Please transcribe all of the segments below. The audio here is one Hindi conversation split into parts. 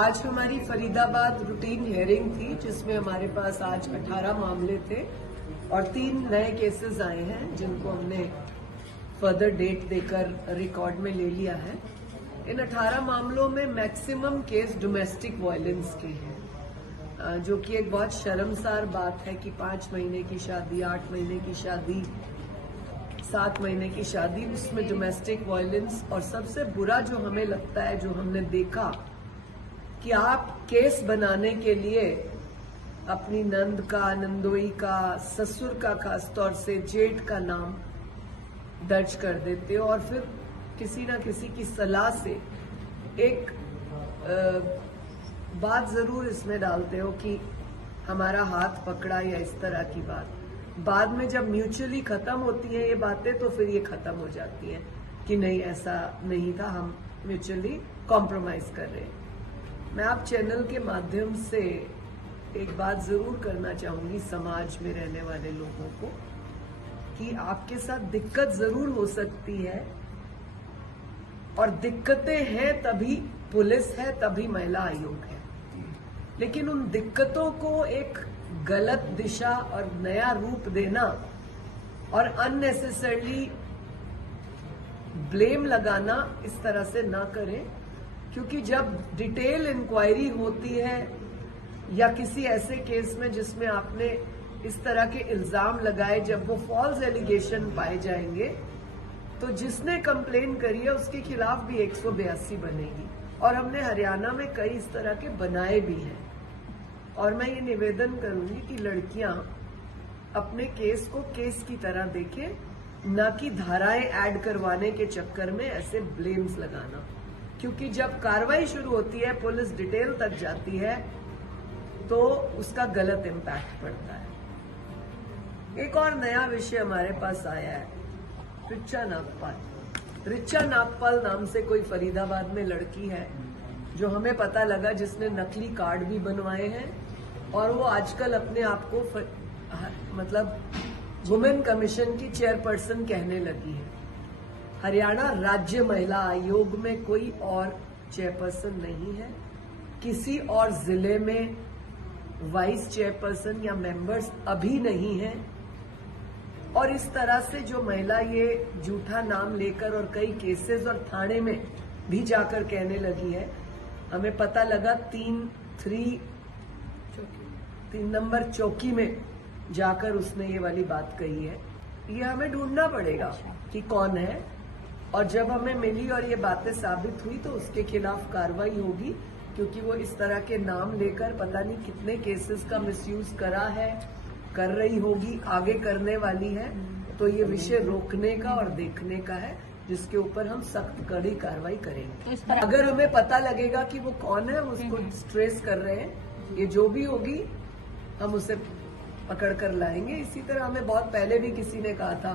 आज हमारी फरीदाबाद रूटीन हियरिंग थी जिसमें हमारे पास आज 18 मामले थे और 3 नए केसेस आए हैं जिनको हमने फर्दर डेट देकर रिकॉर्ड में ले लिया है। इन 18 मामलों में मैक्सिमम केस डोमेस्टिक वायलेंस के हैं, जो कि एक बहुत शर्मसार बात है कि 5 महीने की शादी, 8 महीने की शादी, 7 महीने की शादी, उसमें डोमेस्टिक वायलेंस। और सबसे बुरा जो हमें लगता है, जो हमने देखा कि आप केस बनाने के लिए अपनी नंद का, नंदोई का, ससुर का, खासतौर से जेठ का नाम दर्ज कर देते हो और फिर किसी ना किसी की सलाह से एक बात जरूर इसमें डालते हो कि हमारा हाथ पकड़ा या इस तरह की बात। बाद में जब म्यूचुअली खत्म होती है ये बातें तो फिर ये खत्म हो जाती है कि नहीं, ऐसा नहीं था, हम म्यूचुअली कॉम्प्रोमाइज कर रहे हैं। मैं आप चैनल के माध्यम से एक बात जरूर करना चाहूंगी समाज में रहने वाले लोगों को कि आपके साथ दिक्कत जरूर हो सकती है और दिक्कतें हैं तभी पुलिस है, तभी महिला आयोग है, लेकिन उन दिक्कतों को एक गलत दिशा और नया रूप देना और अननेसेसरली ब्लेम लगाना इस तरह से ना करें, क्योंकि जब डिटेल इंक्वायरी होती है या किसी ऐसे केस में जिसमें आपने इस तरह के इल्जाम लगाए, जब वो फॉल्स एलिगेशन पाए जाएंगे तो जिसने कंप्लेन करी है उसके खिलाफ भी 182 बनेगी। और हमने हरियाणा में कई इस तरह के बनाए भी हैं। और मैं ये निवेदन करूंगी कि लड़कियां अपने केस को केस की तरह देखें, न कि धाराएं ऐड करवाने के चक्कर में ऐसे ब्लेम्स लगाना, क्योंकि जब कार्रवाई शुरू होती है, पुलिस डिटेल तक जाती है तो उसका गलत इम्पैक्ट पड़ता है। एक और नया विषय हमारे पास आया है, रिचा नागपाल। रिचा नागपाल नाम से कोई फरीदाबाद में लड़की है जो हमें पता लगा, जिसने नकली कार्ड भी बनवाए हैं और वो आजकल अपने आप को मतलब वुमेन कमीशन की चेयरपर्सन कहने लगी है। हरियाणा राज्य महिला आयोग में कोई और चेयरपर्सन नहीं है, किसी और जिले में वाइस चेयरपर्सन या मेंबर्स अभी नहीं है। और इस तरह से जो महिला ये झूठा नाम लेकर और कई केसेस और थाने में भी जाकर कहने लगी है, हमें पता लगा 3 नंबर चौकी में जाकर उसने ये वाली बात कही है। ये हमें ढूंढना पड़ेगा कि कौन है, और जब हमें मिली और ये बातें साबित हुई तो उसके खिलाफ कार्रवाई होगी, क्योंकि वो इस तरह के नाम लेकर पता नहीं कितने केसेस का मिसयूज करा है, कर रही होगी, आगे करने वाली है। तो ये विषय रोकने का और देखने का है, जिसके ऊपर हम सख्त कड़ी कार्रवाई करेंगे। तो अगर हमें पता लगेगा कि वो कौन है, उसको ट्रेस कर रहे हैं, ये जो भी होगी हम उसे पकड़ कर लाएंगे। इसी तरह हमें बहुत पहले भी किसी ने कहा था,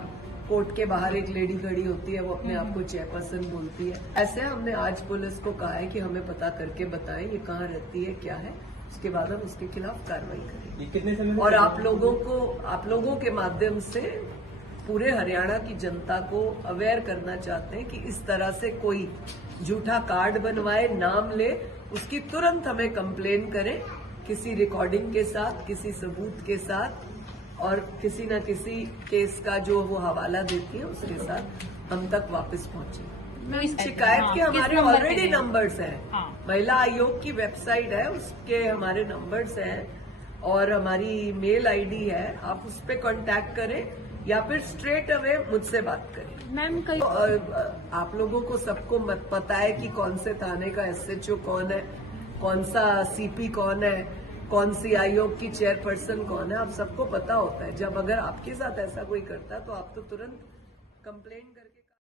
कोर्ट के बाहर एक लेडी खड़ी होती है, वो अपने आप को चेयरपर्सन बोलती है। ऐसे हमने आज पुलिस को कहा है कि हमें पता करके बताएं ये कहाँ रहती है, क्या है, उसके बाद हम उसके खिलाफ कार्रवाई करेंगे। कितने समय और आप लोगों के माध्यम से पूरे हरियाणा की जनता को अवेयर करना चाहते हैं कि इस तरह से कोई झूठा कार्ड बनवाए, नाम ले, उसकी तुरंत हमें कंप्लेन करें, किसी रिकॉर्डिंग के साथ, किसी सबूत के साथ, और किसी न किसी केस का जो वो हवाला देती है उसके साथ हम तक वापस पहुंचे। शिकायत के हमारे ऑलरेडी नंबर्स हैं, महिला आयोग की वेबसाइट है, उसके हमारे नंबर्स हैं और हमारी मेल आईडी है। आप उस पर कांटेक्ट करें या फिर स्ट्रेट अवे मुझसे बात करें। मैम कई आप लोगों को सबको पता है कि कौन से थाने का एसएचओ कौन है, कौन सा सीपी कौन है, कौन सी आयोग की चेयरपर्सन कौन है, आप सबको पता होता है। जब अगर आपके साथ ऐसा कोई करता तो आप तो तुरंत कंप्लेन कर